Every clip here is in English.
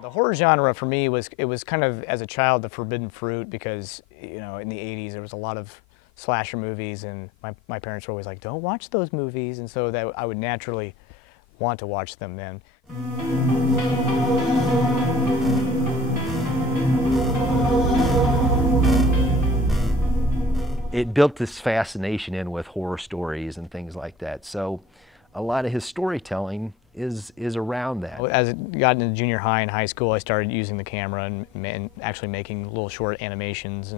The horror genre for me was kind of, as a child, the forbidden fruit, because, you know, in the 80s there was a lot of slasher movies, and my parents were always like, don't watch those movies, and so that I would naturally want to watch them then. It built this fascination in with horror stories and things like that. So a lot of his storytelling is around that. As it got into junior high and high school, I started using the camera and actually making little short animations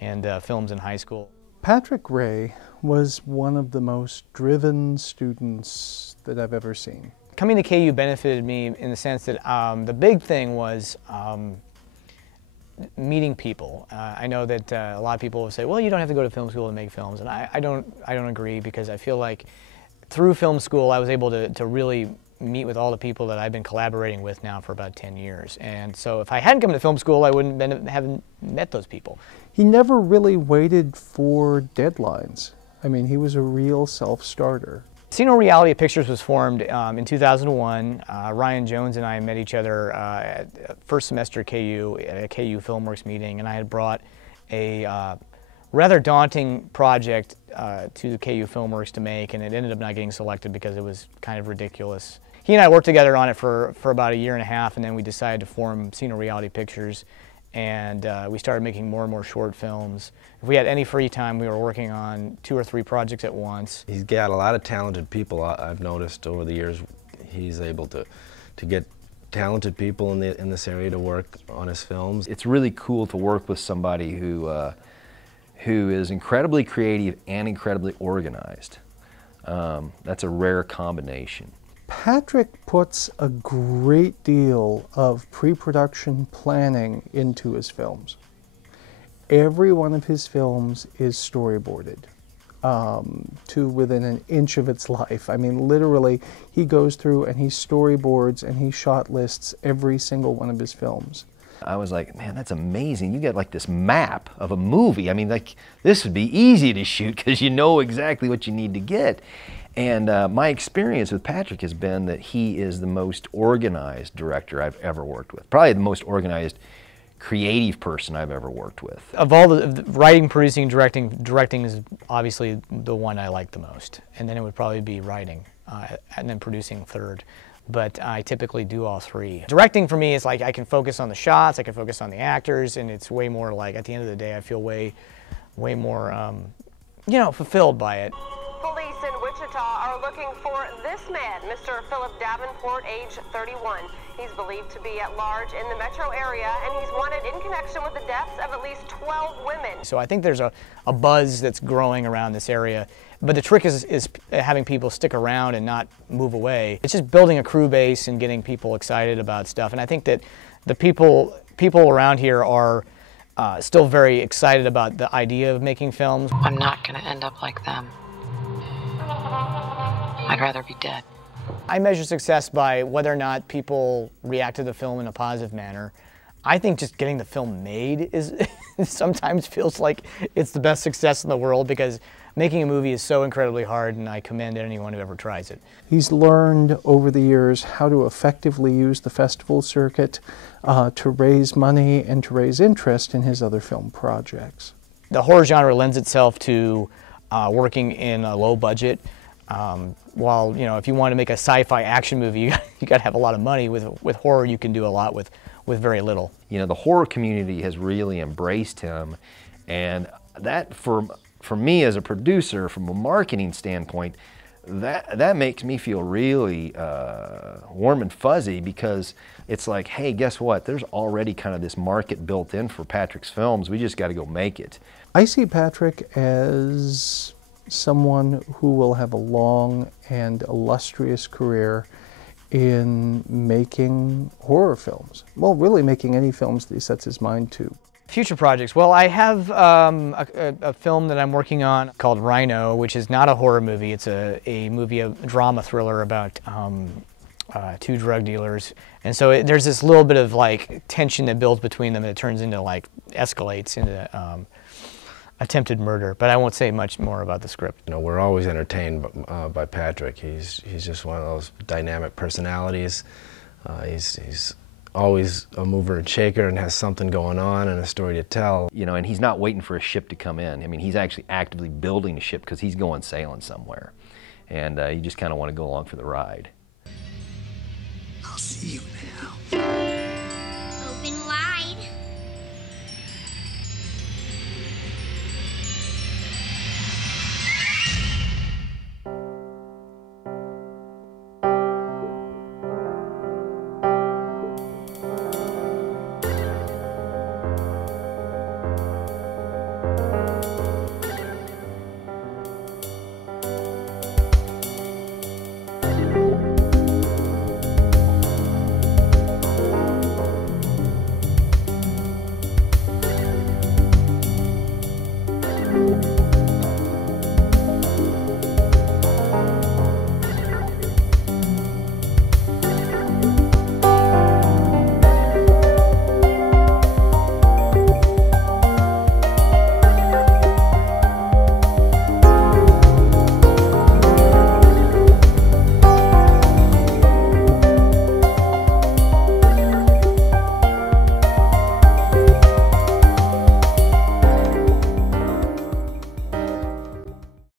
and films in high school. Patrick Rea was one of the most driven students that I've ever seen. Coming to KU benefited me in the sense that the big thing was meeting people. I know that a lot of people will say, well, you don't have to go to film school to make films, and I don't agree, because I feel like through film school I was able to really meet with all the people that I've been collaborating with now for about 10 years. And so if I hadn't come to film school, I haven't met those people. He never really waited for deadlines. I mean, he was a real self-starter. Sino Reality Pictures was formed in 2001. Ryan Jones and I met each other at first semester at KU, at a KU Filmworks meeting, and I had brought a rather daunting project to the KU Filmworks to make, and it ended up not getting selected because it was kind of ridiculous. He and I worked together on it for about a year and a half, and then we decided to form Sino Reality Pictures, and we started making more and more short films. If we had any free time, we were working on 2 or 3 projects at once. He's got a lot of talented people. I've noticed over the years he's able to get talented people in this area to work on his films. It's really cool to work with somebody who is incredibly creative and incredibly organized. That's a rare combination. Patrick puts a great deal of pre-production planning into his films. Every one of his films is storyboarded to within an inch of its life. I mean, literally, he goes through and he storyboards and he shot lists every single one of his films. I was like, man, that's amazing. You get like this map of a movie. I mean, like, this would be easy to shoot because you know exactly what you need to get. And my experience with Patrick has been that he is the most organized director I've ever worked with. Probably the most organized creative person I've ever worked with. Of all the writing, producing, directing is obviously the one I like the most. And then it would probably be writing, and then producing third. But I typically do all 3. Directing for me is like I can focus on the shots, I can focus on the actors, and it's way more like, at the end of the day, I feel way more, you know, fulfilled by it. Police in Wichita are looking for this man, Mr. Philip Davenport, age 31. He's believed to be at large in the metro area, and he's wanted in connection with the deaths of at least 12 women. So I think there's a buzz that's growing around this area, but the trick is having people stick around and not move away. It's just building a crew base and getting people excited about stuff, and I think that the people around here are still very excited about the idea of making films. I'm not going to end up like them. I'd rather be dead. I measure success by whether or not people react to the film in a positive manner. I think just getting the film made is sometimes feels like it's the best success in the world, because making a movie is so incredibly hard, and I commend anyone who ever tries it. He's learned over the years how to effectively use the festival circuit to raise money and to raise interest in his other film projects. The horror genre lends itself to working in a low budget. While, you know, if you want to make a sci-fi action movie, you got to have a lot of money. With horror, you can do a lot with very little. You know, the horror community has really embraced him, and that for me as a producer, from a marketing standpoint, that makes me feel really warm and fuzzy, because it's like, hey, guess what? There's already kind of this market built in for Patrick's films. We just got to go make it. I see Patrick as someone who will have a long and illustrious career in making horror films. Well, really making any films that he sets his mind to. Future projects. Well, I have a film that I'm working on called Rhino, which is not a horror movie. It's a movie, a drama thriller about 2 drug dealers. And so there's this little bit of like tension that builds between them, and it turns into like, escalates into attempted murder, but I won't say much more about the script. You know, we're always entertained by Patrick. He's just one of those dynamic personalities. He's always a mover and shaker and has something going on and a story to tell. You know, and he's not waiting for a ship to come in. I mean, he's actually actively building a ship because he's going sailing somewhere. And you just kind of want to go along for the ride. I'll see you now.